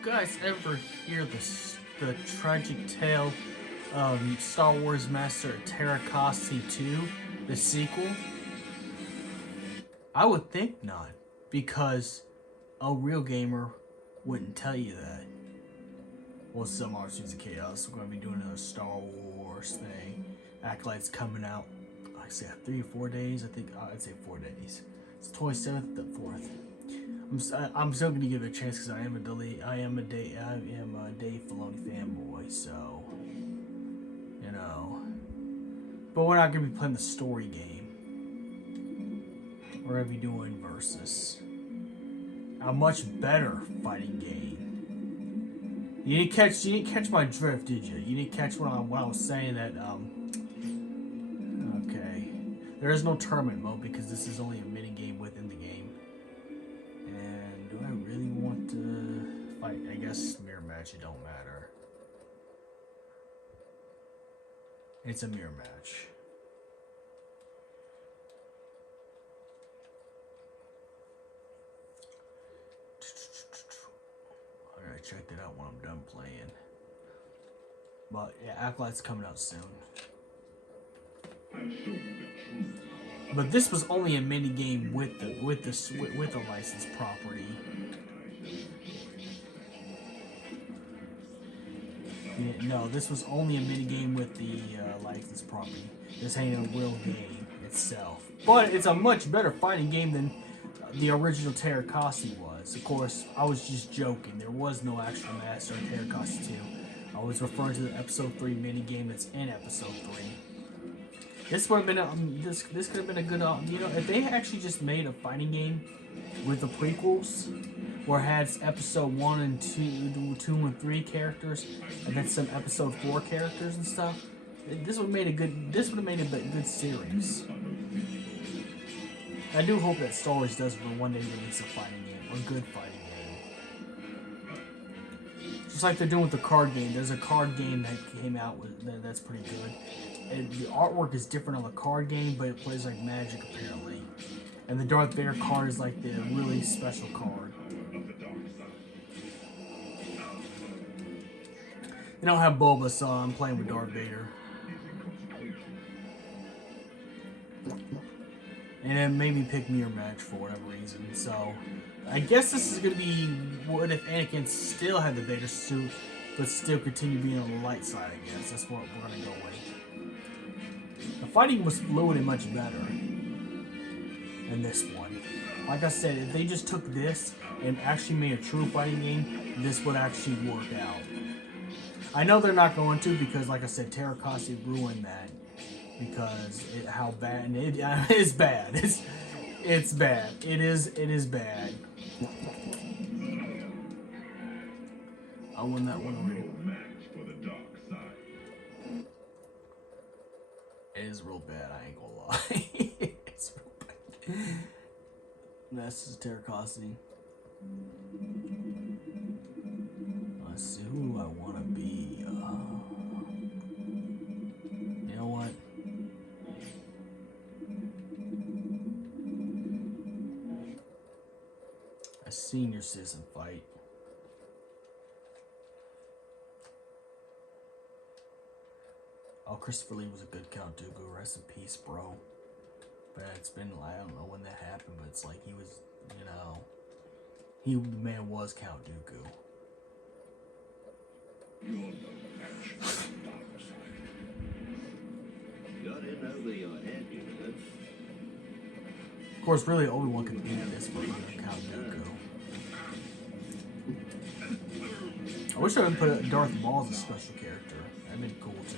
You guys ever hear the tragic tale of Star Wars Master Tera 2, the sequel? I would think not, because a real gamer wouldn't tell you that. Well, some Archers of Chaos, we're going to be doing another Star Wars thing. Act like it's coming out, I say 3 or 4 days. I think I'd say 4 days. It's 27th to 4th. I'm still gonna give it a chance because I am a Dave Filoni fanboy, so you know. But we're not gonna be playing the story game. We're gonna be doing versus a much better fighting game. You didn't catch my drift, did you? You didn't catch what I was saying that okay. There is no tournament mode because this is only a mini game within the game. And do I really want to fight? I guess mirror match, it don't matter. It's a mirror match. I gotta check that out when I'm done playing. But yeah, Acolyte's coming out soon. But this was only a mini game with the licensed property. Yeah, no, this was only a mini game with the licensed property. This ain't a real game itself. But it's a much better fighting game than the original Tera was. Of course, I was just joking. There was no actual Master of Tera 2. I was referring to the Episode 3 mini game that's in Episode 3. This would have been this could have been a good you know, if they actually just made a fighting game with the prequels where it had episode 1 and 2 and 3 characters and then some episode 4 characters and stuff, this would have made a good series. I do hope that Star Wars does one day release a fighting game, a good fighting game. Just like they're doing with the card game. There's a card game that came out that's pretty good. And the artwork is different on the card game, but it plays like Magic apparently. And the Darth Vader card is like the really special card. They don't have Boba, so I'm playing with Darth Vader. And it made me pick Mirror Match for whatever reason. So I guess this is gonna be what if Anakin still had the Vader suit, but still continue being on the light side. I guess that's what we're gonna go with. The fighting was fluid and much better than this one. Like I said, if they just took this and actually made a true fighting game, this would actually work out. I know they're not going to because, like I said, Tera ruined that because how bad and it is bad. It's bad. It is bad. I won that one already. It is real bad, I ain't gonna lie. It's real bad. That's just Tera. Let's see, who do I want to be? You know what? A senior citizen fight. Oh, Christopher Lee was a good Count Dooku. Rest in peace, bro. But it's been, I don't know when that happened, but it's like he was, you know, the man was Count Dooku. Of course, really, Obi-Wan could beat this, but Count Dooku. I wish I would put Darth Maul as a special character. That'd been cool too.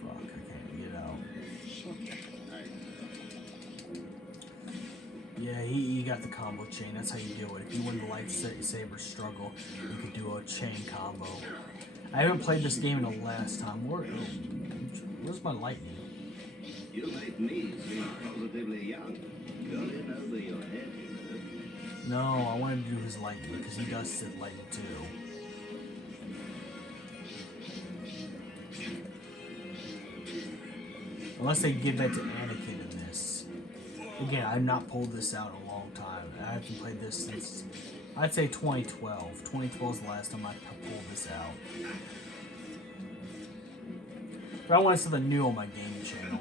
Fuck, I can't get out. Yeah, he got the combo chain. That's how you do it. If you win the lightsaber struggle, you could do a chain combo. I haven't played this game in a last time. Where's my lightning? You make me seem positively young. Got it over your head, you know. No, I wanted to do his lightning because he does sit lightning too. Unless they give that to Anakin. Again, I've not pulled this out in a long time. I haven't played this since, I'd say 2012. 2012 is the last time I pulled this out. But I wanted something new on my gaming channel.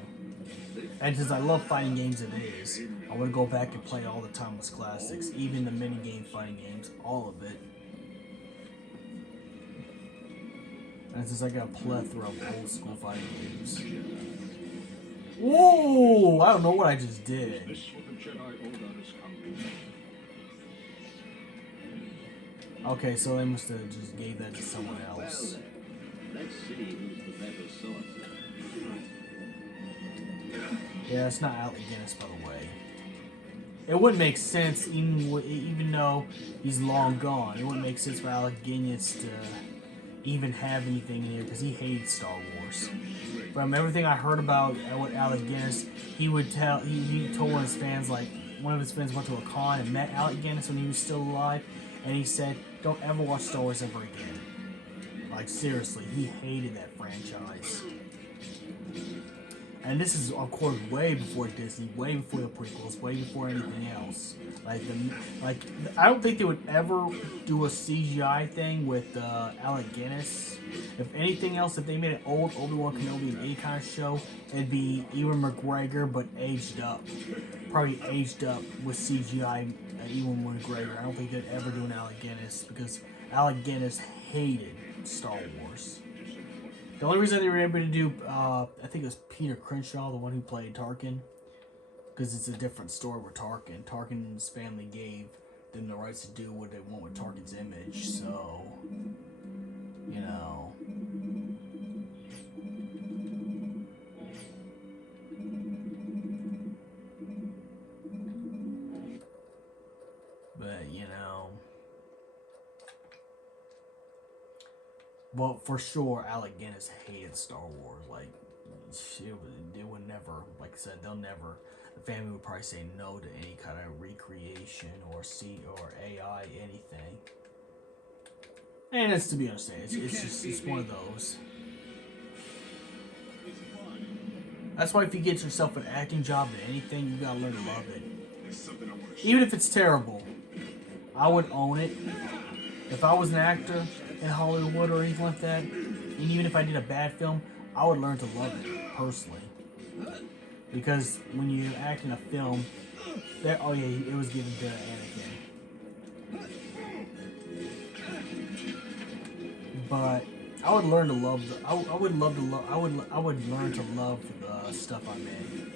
And since I love fighting games it is, I want to go back and play all the timeless classics, even the mini-game fighting games, all of it. And since I got a plethora of old school fighting games. Whoa! I don't know what I just did. Okay, so they must have just gave that to someone else. Let's see who's the better sorcerer. Yeah, it's not Alec Guinness, by the way. It wouldn't make sense, even though he's long gone. It wouldn't make sense for Alec Guinness to even have anything in here because he hated Star Wars. From everything I heard about what Alec Guinness, he would tell, he told one of his fans, like, one of his friends went to a con and met Alec Guinness when he was still alive, and he said, don't ever watch Star Wars ever again. Like, seriously, he hated that franchise. And this is, of course, way before Disney, way before the prequels, way before anything else. I don't think they would ever do a CGI thing with Alec Guinness. If anything else, if they made an old Obi-Wan Kenobi and A kind of show, it'd be Ewan McGregor, but aged up. Probably aged up with CGI Ewan McGregor. I don't think they'd ever do an Alec Guinness, because Alec Guinness hated Star Wars. The only reason they were able to do, I think it was Peter Crenshaw, the one who played Tarkin, because it's a different story with Tarkin. Tarkin's family gave them the rights to do what they want with Tarkin's image, so, you know. But, you know. Well, for sure, Alec Guinness hated Star Wars. Like, it would never, like I said, they'll never, the family would probably say no to any kind of recreation or AI, anything. And it's to be understood, it's one of those. That's why if you get yourself an acting job in anything, you gotta learn to love it. Even if it's terrible, I would own it. If I was an actor in Hollywood or anything like that, and even if I did a bad film, I would learn to love it, personally. Because when you act in a film, oh yeah, it was given to Anakin. But I would learn to love I would learn to love the stuff I made.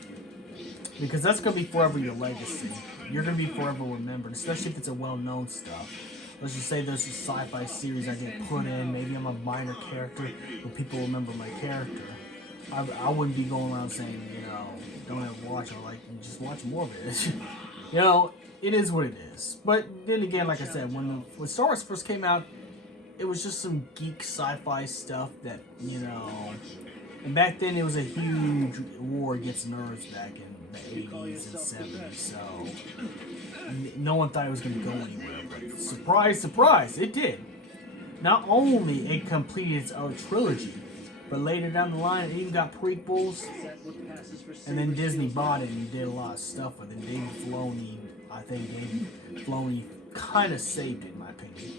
Because that's gonna be forever your legacy. You're gonna be forever remembered, especially if it's a well-known stuff. Let's just say there's a sci-fi series I get put in. Maybe I'm a minor character, but people remember my character. I wouldn't be going around saying, you know, don't ever watch it. Like, just watch more of it. You know, it is what it is. But then again, like I said, when Star Wars first came out, it was just some geek sci-fi stuff that, you know. And back then, it was a huge war against nerds back in the 80s and 70s. So no one thought it was going to go anywhere. But surprise, surprise, it did. Not only it completed its own trilogy, but later down the line, it even got prequels. And then Disney bought it and did a lot of stuff with it. David Filoni, I think David Filoni kind of saved it, in my opinion.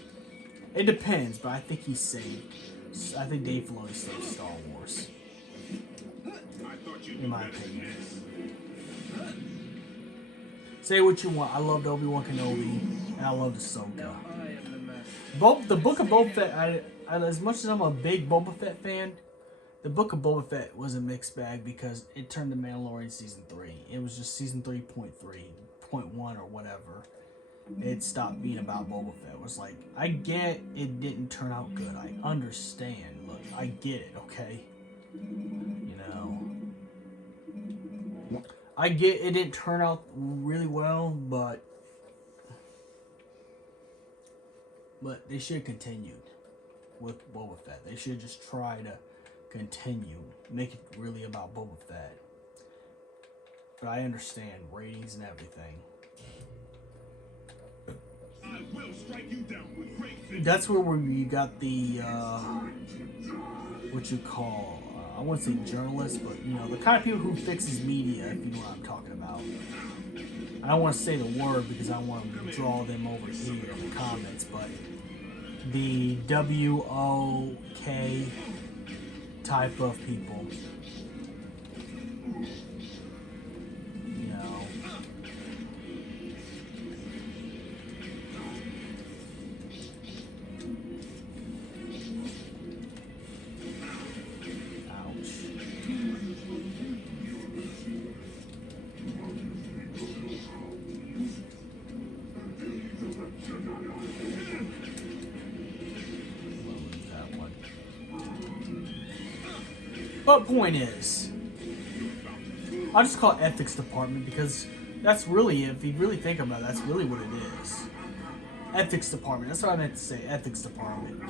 It depends, but I think he saved. I think Dave Filoni saved Star Wars, in my opinion. Say what you want. I loved Obi-Wan Kenobi, and I loved Ahsoka. The Book of Boba Fett, as much as I'm a big Boba Fett fan, the Book of Boba Fett was a mixed bag because it turned to Mandalorian Season 3. It was just Season 3.3, 0.1 or whatever. It stopped being about Boba Fett. It was like, I get it didn't turn out good. I understand. Look, I get it, okay? You know. I get it didn't turn out really well, but they should have continued with Boba Fett. They should just try to continue, make it really about Boba Fett. But I understand ratings and everything. I will strike you down with great. That's where you got the what you call I wouldn't say journalists, but you know, the kind of people who fixes media, if you know what I'm talking about. I don't want to say the word because I want to draw them over here in the comments, but the WOK type of people. You know. But point is, I'll just call it ethics department because that's really, if you really think about it, that's really what it is. Ethics department. That's what I meant to say. Ethics department.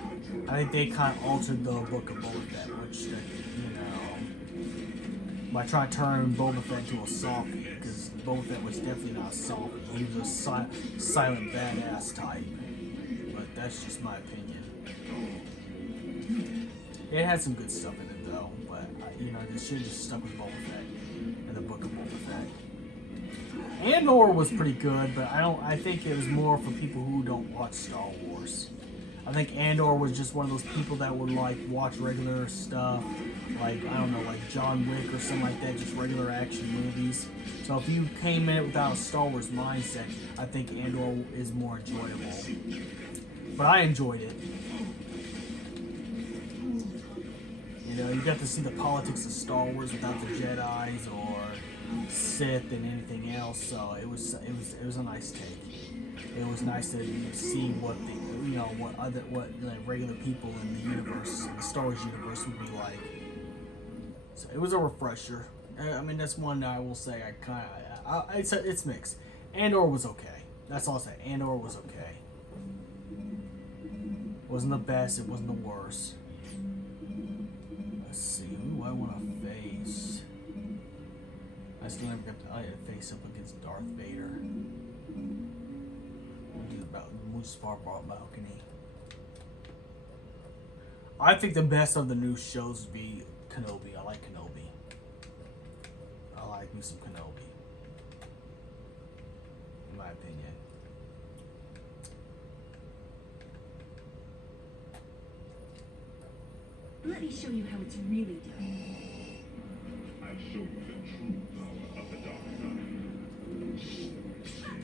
I think they kind of altered the book of Boba Fett, which, you know, by trying to turn Boba Fett into a softie, because Boba Fett was definitely not a softie. He was a silent badass type. But that's just my opinion. It had some good stuff in it though, but you know, they should have just stuck with Boba Fett and the book of Boba Fett. Andor was pretty good, but I think it was more for people who don't watch Star Wars. I think Andor was just one of those people that would like watch regular stuff, like I don't know, like John Wick or something like that, just regular action movies. So if you came in without a Star Wars mindset, I think Andor is more enjoyable. But I enjoyed it. You know, you got to see the politics of Star Wars without the Jedi's or Sith and anything else. So it was a nice take. It was nice to see what the like regular people in the universe, the Star Wars universe, would be like. So it was a refresher. I mean, that's one that I will say it's mixed. Andor was okay. That's all I'll say. Andor was okay. Wasn't the best. It wasn't the worst. Let's see, who do I want to face? I still never got to face up against Darth Vader. We'll do about Mustafar balcony. I think the best of the new shows would be Kenobi. I like Kenobi. I like me some Kenobi. In my opinion. Let me show you how it's really done. I'll show you the true power of the dark side.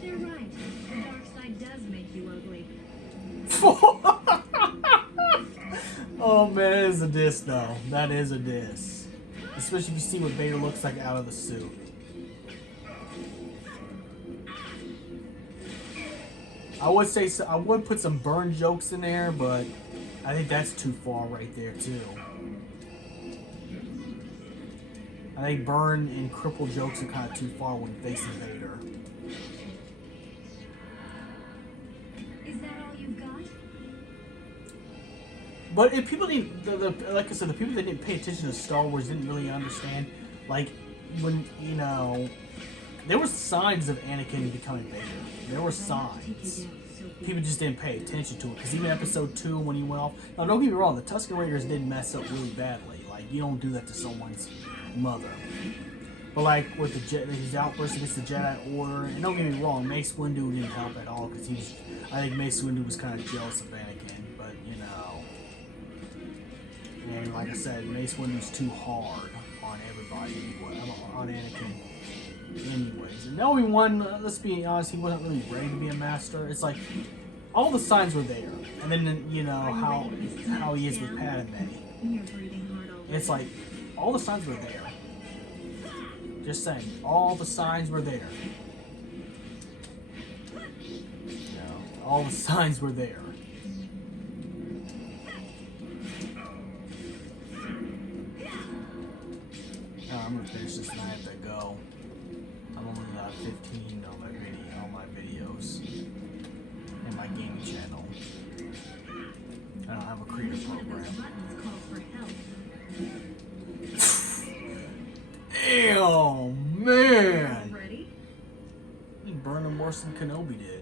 They're right. The dark side does make you ugly. Oh man, that is a diss though. That is a diss. Especially if you see what Vader looks like out of the suit. I would say I would put some burn jokes in there, but I think that's too far right there too. I think burn and cripple jokes are kind of too far when facing Vader. Is that all you've got? But if people didn't, like I said, the people that didn't pay attention to Star Wars didn't really understand. Like when there were signs of Anakin becoming Vader. There were signs. People just didn't pay attention to it. Because even Episode 2, when he went off... Now, don't get me wrong. The Tusken Raiders did mess up really badly. Like, you don't do that to someone's mother. But, like, with his outburst against the Jedi Order... And don't get me wrong. Mace Windu didn't help at all. Because I think Mace Windu was kind of jealous of Anakin. But, you know... And like I said, Mace Windu's too hard on everybody. On Anakin. Anyways, and Obi-Wan, let's be honest, he wasn't really ready to be a master. It's like all the signs were there, and then you know how he is with Padme. It's like all the signs were there. Just saying, all the signs were there. You know, all the signs were there. Now I'm gonna finish this and I have to go. I'm only 15 on my videos and my gaming channel. I don't have a creator program. Damn, man! Ready? He burned him worse than Kenobi did.